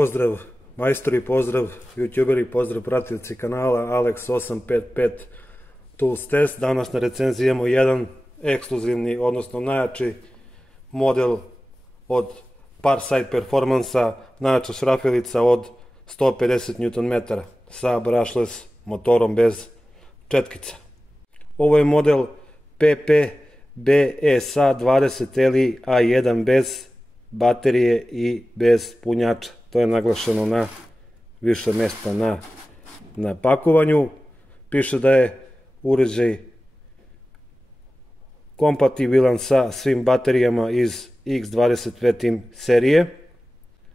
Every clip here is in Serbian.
Pozdrav majstori, pozdrav youtuberi, pozdrav pratioci kanala Alex855 Tools Test. Danas na recenziji imamo jedan ekskluzivni, odnosno najjači model od Parside Performansa, najjača šrafilica od 150 Nm sa brushless motorom bez četkica. Ovo je model PPBESA 20 Li A1 bez baterije i bez punjača. To je naglašeno na više mesta na pakovanju. Piše da je uređaj kompatibilan sa svim baterijama iz X20 V-Team serije.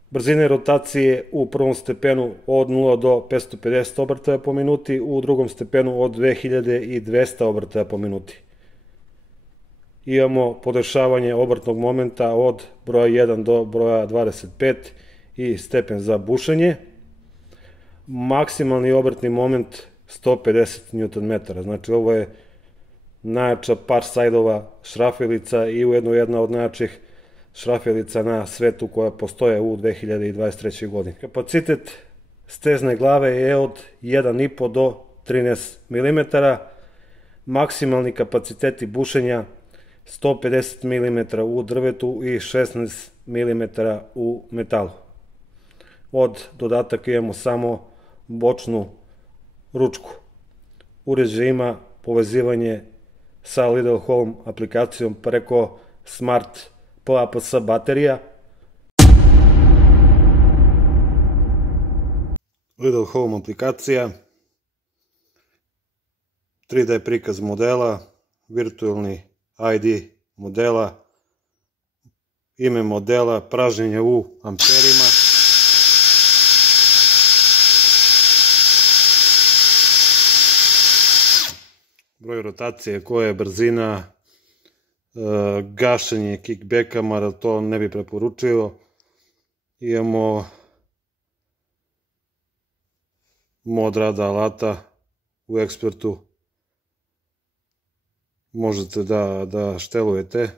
Brzine rotacije u prvom stepenu od 0 do 550 obrtaja po minuti, u drugom stepenu od 2200 obrtaja po minuti. Imamo podešavanje obrtnog momenta od broja 1 do broja 25 i stepen za bušenje. Maksimalni obrtni moment 150 Nm. Znači ovo je najjača Parsideova šrafilica i ujedno jedna od najjačih šrafilica na svetu koja postoje u 2023. godini. Kapacitet stezne glave je od 1,5 do 13 mm. Maksimalni kapaciteti bušenja 150 mm u drvetu i 16 mm u metalu. Od dodataka imamo samo bočnu ručku. Uređaj ima povezivanje sa Lidl Home aplikacijom preko Smart PAPS baterija. Lidl Home aplikacija, 3D prikaz modela, virtualni ID modela, ime modela, pražnjenje u amperima, broj rotacije, koja je brzina, gašenje kickbacka, mada to ne bi preporučio. Imamo mod rada alata u Expertu, možete da štelujete.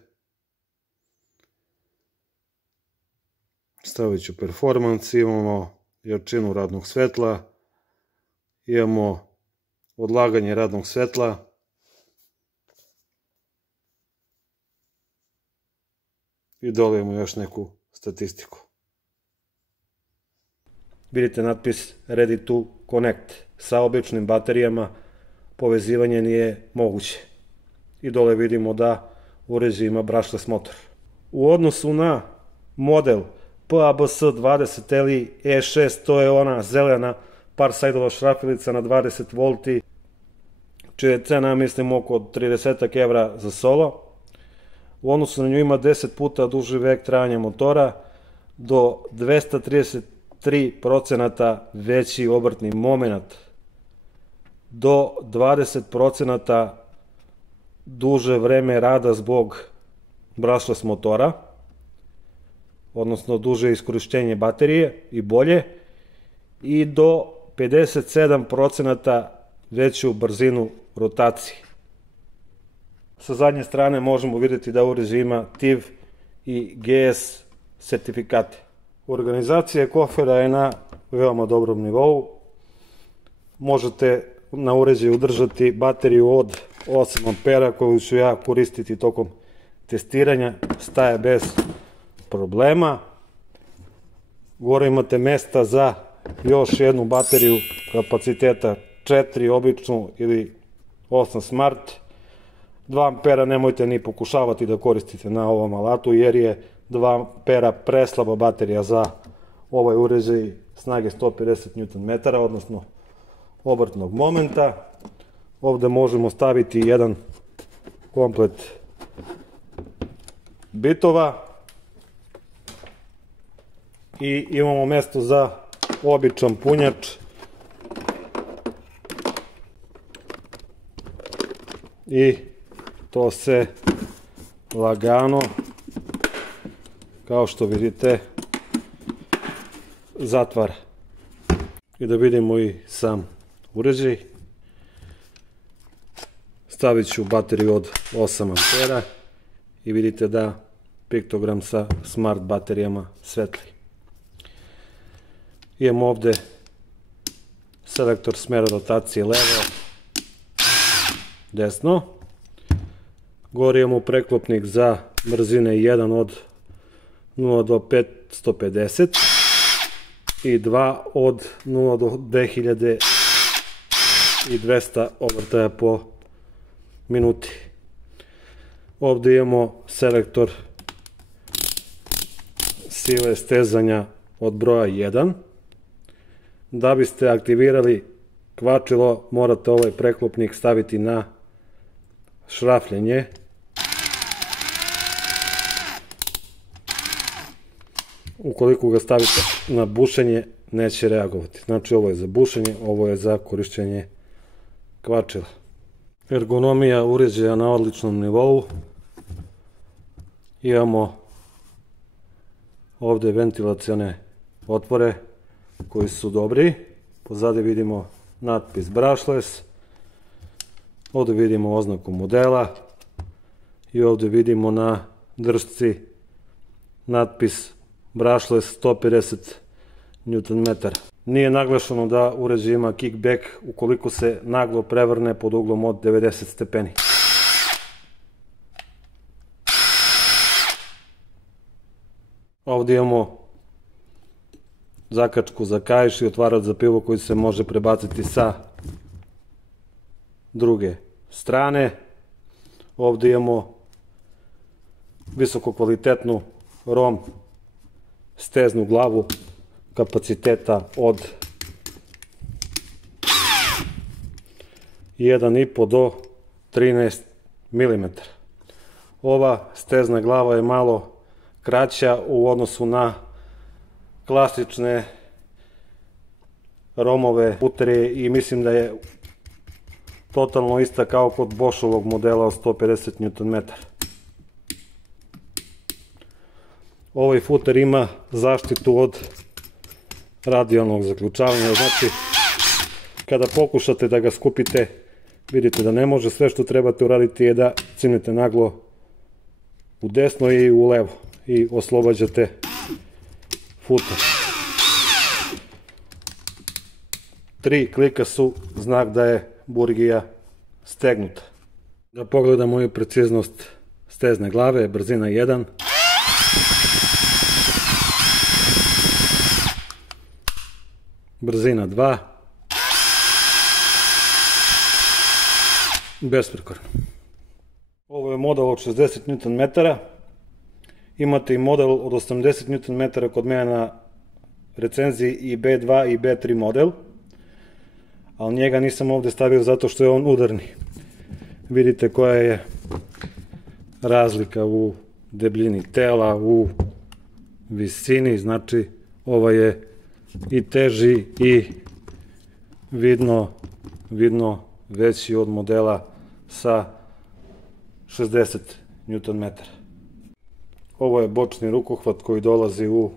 Stavit ću performance, imamo jačinu radnog svetla, imamo odlaganje radnog svetla, i dole imamo još neku statistiku. Vidite natpis Ready to Connect. Sa običnim baterijama povezivanje nije moguće. I dole vidimo da uređaj ima brushless motor. U odnosu na model PABS 20 Li E6, to je ona zelena Parsideova šrafilica na 20 V, čija je cena, mislim, oko 30 evra za solo. U odnosu na nju ima 10 puta duži vek trajanja motora, do 233% veći obrtni moment, do 20% duže vreme rada zbog brushless motora, odnosno duže iskorišćenje baterije i bolje, i do 57% veću brzinu rotacije. Sa zadnje strane možemo vidjeti da uređaj ima TIV i GS sertifikate. Organizacija kofera je na veoma dobrom nivou. Možete na uređaju držati bateriju od 8 ampera koju ću ja koristiti tokom testiranja. Staje bez problema. Gore imate mesta za još jednu bateriju kapaciteta 4 običnu ili 8 smart. 2 ampera nemojte ni pokušavati da koristite na ovom alatu, jer je 2 ampera preslaba baterija za ovaj uređaj snage 150 Nm, odnosno obrtnog momenta. Ovde možemo staviti jedan komplet bitova i imamo mesto za običan punjač i to se lagano, kao što vidite, zatvara. I da vidimo i sam uređaj. Stavit ću bateriju od 8 ampera i vidite da piktogram sa smart baterijama svetli. Imamo ovde selektor smera rotacije levo, desno. Gore imamo preklopnik za brzine 1 od 0 do 550 i 2 od 0 do 2200 obrtaja po minuti. Ovde imamo selektor sile stezanja od broja 1. Da biste aktivirali kvačilo, morate ovaj preklopnik staviti na šrafljenje. Ukoliko ga stavite na bušenje, neće reagovati. Znači, ovo je za bušenje, ovo je za korišćenje kvačila. Ergonomija uređaja na odličnom nivou. Imamo ovde ventilacione otvore koji su dobri. Pozadi vidimo natpis Brushless. Ovde vidimo oznaku modela i ovde vidimo na držci natpis Brushless 150 Nm. Nije naglašeno da uređaj ima kickback ukoliko se naglo prevrne pod uglom od 90 stepeni. Ovdje imamo zakačku za kaiš i otvarač za pivo koji se može prebaciti sa druge strane. Ovdje imamo visoko kvalitetnu rom steznu glavu kapaciteta od 1,5 do 13 mm. Ova stezna glava je malo kraća u odnosu na klasične romove putere i mislim da je totalno ista kao kod Boschovog modela od 150 Nm. Ovaj futer ima zaštitu od radijalnog zaključavanja, znači kada pokušate da ga skupite, vidite da ne može. Sve što trebate uraditi je da cimnete naglo u desno i u levo i oslobađate futer. 3 klika su znak da je burgija stegnuta. Da pogledamo i preciznost stezne glave, brzina 1. Brzina 2. Besprekorno. Ovo je model od 60 Nm. Imate i model od 80 Nm kod mene na recenziji i B2 i B3 model. Ali njega nisam ovde stavio zato što je on udarni. Vidite koja je razlika u debljini tela, u visini, znači ovaj je i teži i vidno veći od modela sa 60 Nm. Ovo je bočni rukohvat koji dolazi u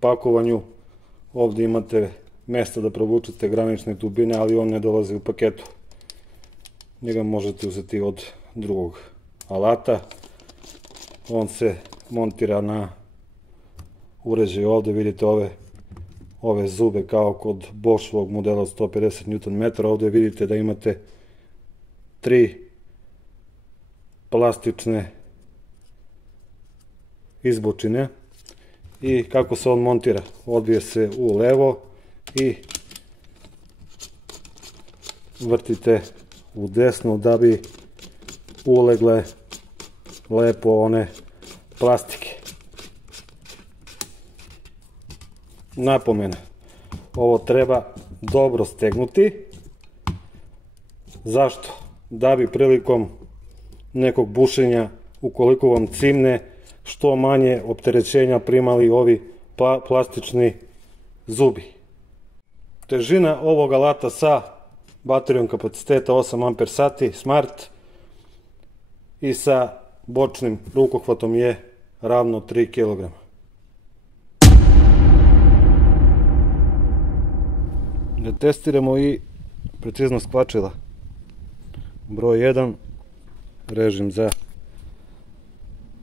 pakovanju. Ovdje imate mesta da provučete granične dubine, ali on ne dolazi u paketu. Njega možete uzeti od drugog alata. On se montira na uređaj. Ovdje vidite ove zube kao kod Boschovog modela od 150 Nm. Ovdje vidite da imate 3 plastične izbočine. I kako se on montira? Odbije se u levo i vrtite u desno da bi ulegle lepo one plastike. Napomena, ovo treba dobro stegnuti. Zašto? Da bi prilikom nekog bušenja, ukoliko vam cimne, što manje opterećenja primali ovi plastični zubi. Težina ovog alata sa baterijom kapaciteta 8 Ah Smart i sa bočnim rukohvatom je ravno 3 kg. Da testiramo i preciznost kvačila. Broj 1, režim za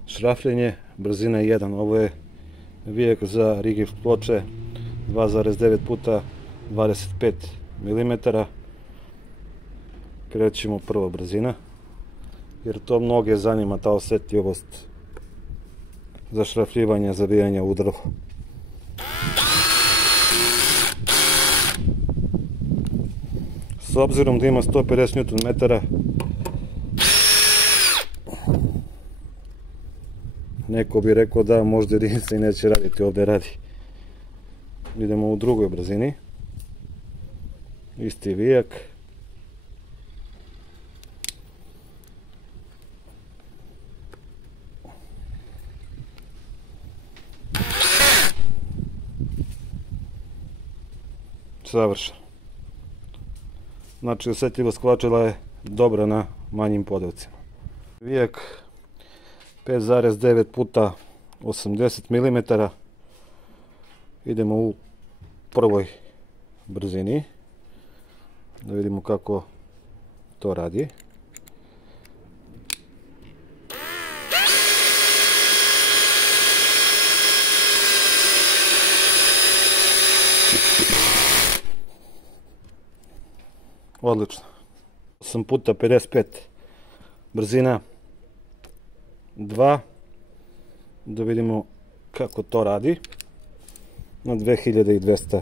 šrafljenje, brzina 1. Ovo je vijek za rigift ploče 2,9 puta 25 mm. Krećemo prva brzina, jer to mnoge zanima, ta osjetljivost za šrafljivanje, zabijanje u drvo. S obzirom da ima 150 Nm, neko bi rekao da možda jedinica i neće raditi, ovdje radi. Idemo u drugoj brzini, isti vijak. Savršeno. Znači, osjetljivost kvačila je dobra na manjim podovcima. Vijak 5,9 puta 80 mm. Idemo u prvoj brzini da vidimo kako to radi. Odlično. 8 puta 55 brzina 2, da vidimo kako to radi na 2200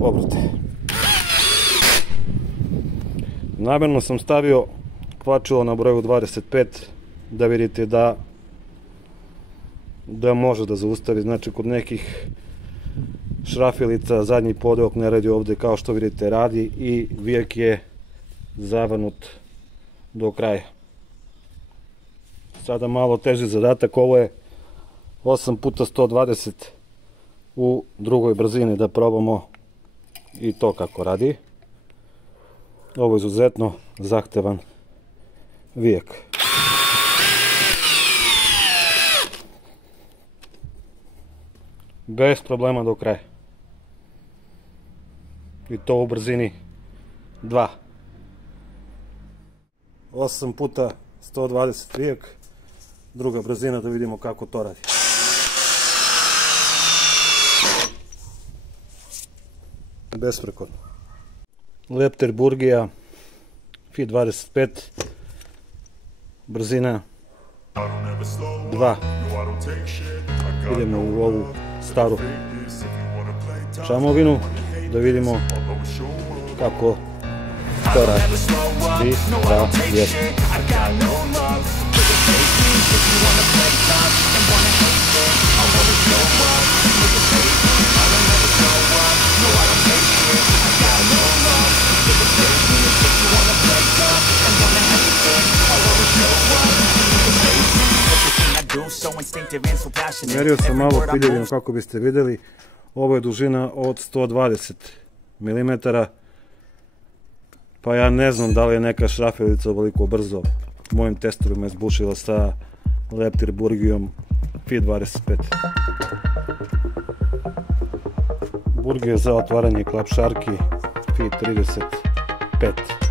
obrata. Namjerno sam stavio kvačilo na broju 25 da vidite da može da zaustavi. Znači, kod nekih šrafilica zadnji podovak ne radi, ovdje kao što vidite radi i vijak je zavrnut do kraja. Sada malo teži zadatak, ovo je 8 puta 120 u drugoj brzini, da probamo i to kako radi. Ovo je izuzetno zahtevan vijak. Bez problema do kraja. I to u brzini 2. 8 puta 120 vijak. Druga brzina, da vidimo kako to radi. Besprekorno. Leptir Burgija Fi 25. Brzina 2. Idemo u ovu staru šamovinu da vidimo kako to radi. 3, 2, 1. Merio sam malo piljevinu kako biste vidjeli. Ovo je dužina od 120 mm. Pa ja ne znam da li je neka šrafilica ovoliko brzo mojim testovima izbušila sa Leptir Burgijom Fi 25. Burgija za otvaranje klapšarki Fi 35.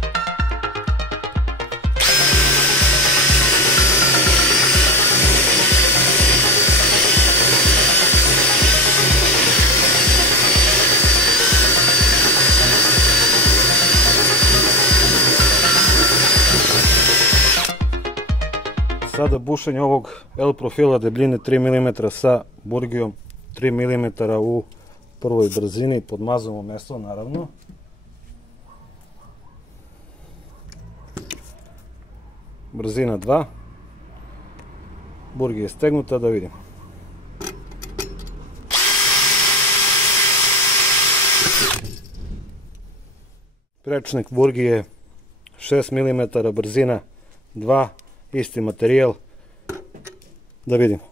Sada bušenje ovog L profila debljine 3 mm sa Burgijom 3 mm u prvoj brzini, podmazamo meso naravno. Brzina 2. Burgija je stegnuta, da vidimo. Prečnik Burgije 6 mm, brzina 2. Isti materijal, da vidimo.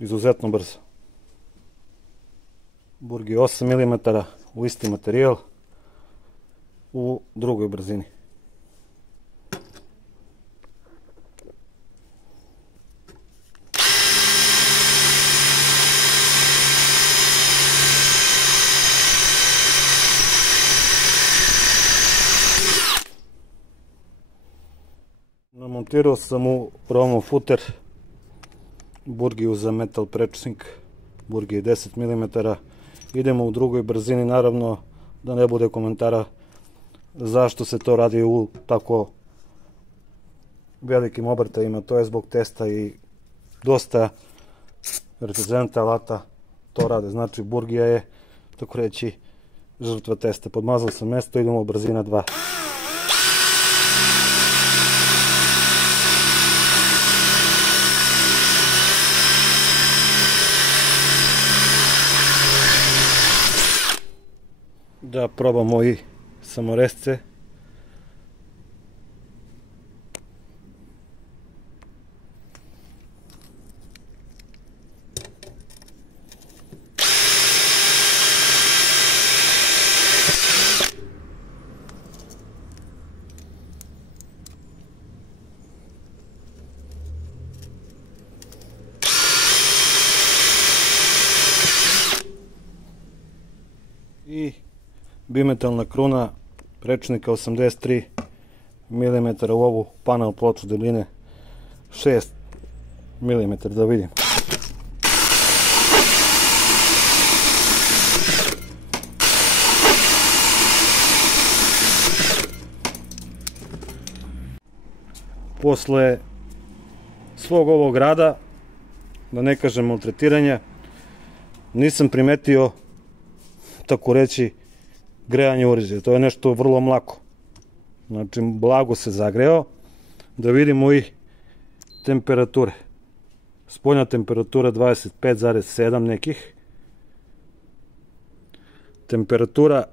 Izuzetno brzo. Burgija 8 mm u isti materijal u drugoj brzini. Montirao sam u Romov futer burgiju za metal prečnik, burgije 10 mm. Idemo u drugoj brzini, naravno da ne bude komentara zašto se to radi u tako velikim obrtajima. To je zbog testa i dosta recenzenta alata to rade. Znači burgija je, tako reći, žrtva testa. Podmazao sam mesto, idemo u brzina 2. Da probamo i samorezce. I bimetalna kruna prečnika 83 mm u ovu panel ploču deline 6 mm, da vidim. Posle svog ovog rada, da ne kažem maltretiranja, nisam primetio, tako reći, grejanje uređaja. To je nešto vrlo mlako. Znači, blago se zagreo. Da vidimo i temperature. Spoljna temperatura 25,7 nekih. Temperatura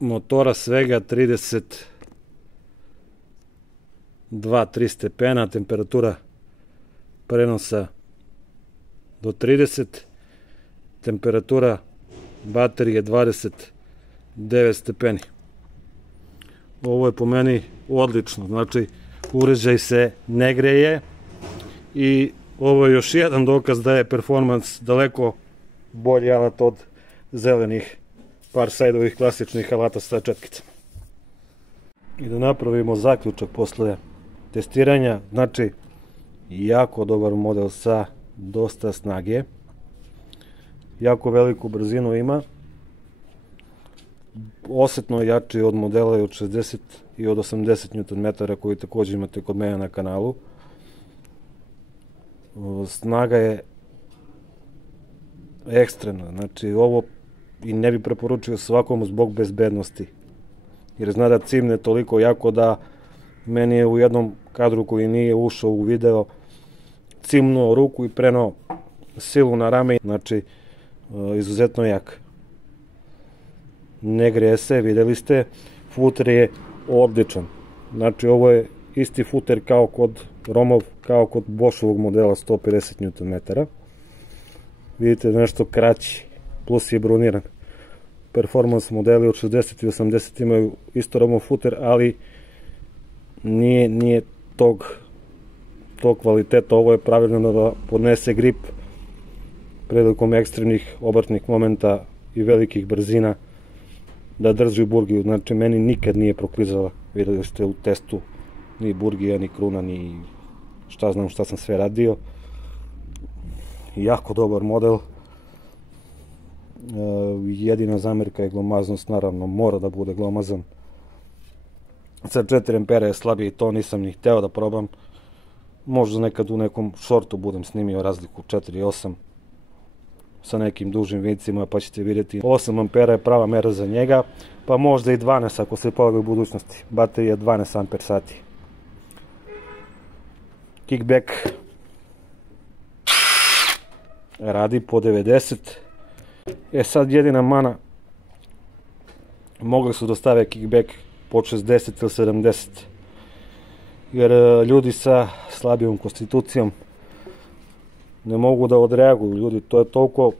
motora svega 32-3 stepena. Temperatura prenosa do 30. Temperatura baterije 29 stepeni. Ovo je po meni odlično. Znači, uređaj se ne greje i ovo je još jedan dokaz da je performans daleko bolji alat od zelenih Farsideovih klasičnih alata sa četkicama. I da napravimo zaključak posle testiranja. Znači, jako dobar model sa dosta snage. Jako veliku brzinu ima. Osetno jači od modela od 60 i od 80 Nm koji također imate kod mene na kanalu. Snaga je ekstremna. Znači ovo i ne bi preporučio svakom zbog bezbednosti. Jer zna da cimne toliko jako da meni je u jednom kadru koji nije ušao u video cimnuo ruku i prenao silu na rame. Znači izuzetno jak. Ne greje se, videli ste, futer je odličan. Znači ovo je isti futer kao kod Romov, kao kod Boschovog modela 150 Nm. Vidite nešto kraći, plus je bruniran. Performans modeli od 60 i 80 imaju isto Romov futer, ali nije tog kvaliteta. Ovo je pravilno da podnese grip prilikom ekstremnih obrtnih momenta i velikih brzina, da drži burgiju. Znači meni nikad nije proklizala, videli ste u testu, ni burgija, ni kruna, ni šta znam šta sam sve radio. Jako dobar model. Jedina zamerka je glomaznost, naravno mora da bude glomazan. Sa 4 ampera je slabiji, to nisam ni hteo da probam. Možda nekad u nekom šortu budem snimio razliku 4 i 8 sa nekim dužim vincima, pa ćete vidjeti. 8 ampera je prava mera za njega, pa možda i 12 ako se pojavi u budućnosti. Baterija je 12 amper sati. Kickback radi po 90. Sad jedina mana, mogli su da stave kickback po 60 ili 70. Jer ljudi sa slabijom konstitucijom ne mogu da odreaguju. Ljudi, to je toliko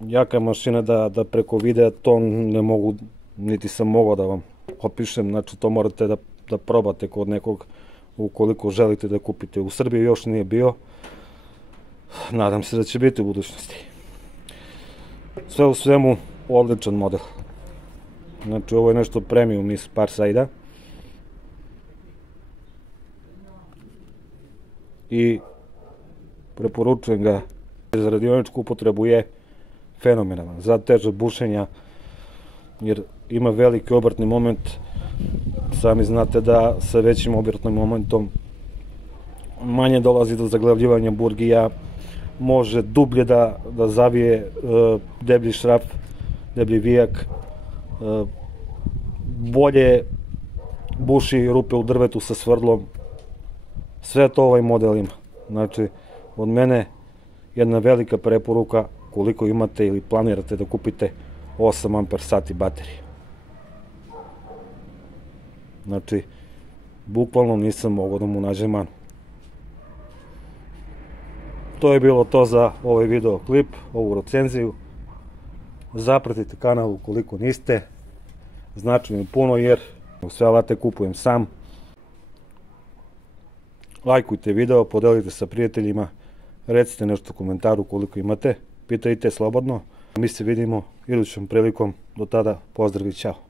jaka mašina da preko videa to ne mogu, niti sam mogao da vam opišem. Znači to morate da probate kod nekog ukoliko želite da kupite. U Srbiji još nije bio. Nadam se da će biti u budućnosti. Sve u svemu odličan model. Znači ovo je nešto premium iz Farsida. i preporučujem ga. Za radioničku upotrebu je fenomenalan, za teže bušenja, jer ima veliki obrtni moment. Sami znate da sa većim obrtnim momentom manje dolazi do zaglavljivanja burgija, može dublje da zavije deblji šraf, deblji vijak, bolje buši rupe u drvetu sa svrdlom. Sve to ovaj model ima. Znači, od mene jedna velika preporuka koliko imate ili planirate da kupite 8 amper sati baterije. Znači, bukvalno nisam mogao da mu nađem manu. To je bilo to za ovaj video klip, ovu recenziju. Zapratite kanal ukoliko niste, znači mi puno jer sve alate kupujem sam. Lajkujte video, podelite sa prijateljima, recite nešto u komentaru koliko imate, pitajte slobodno. Mi se vidimo idućom prilikom, do tada pozdrav i ćao.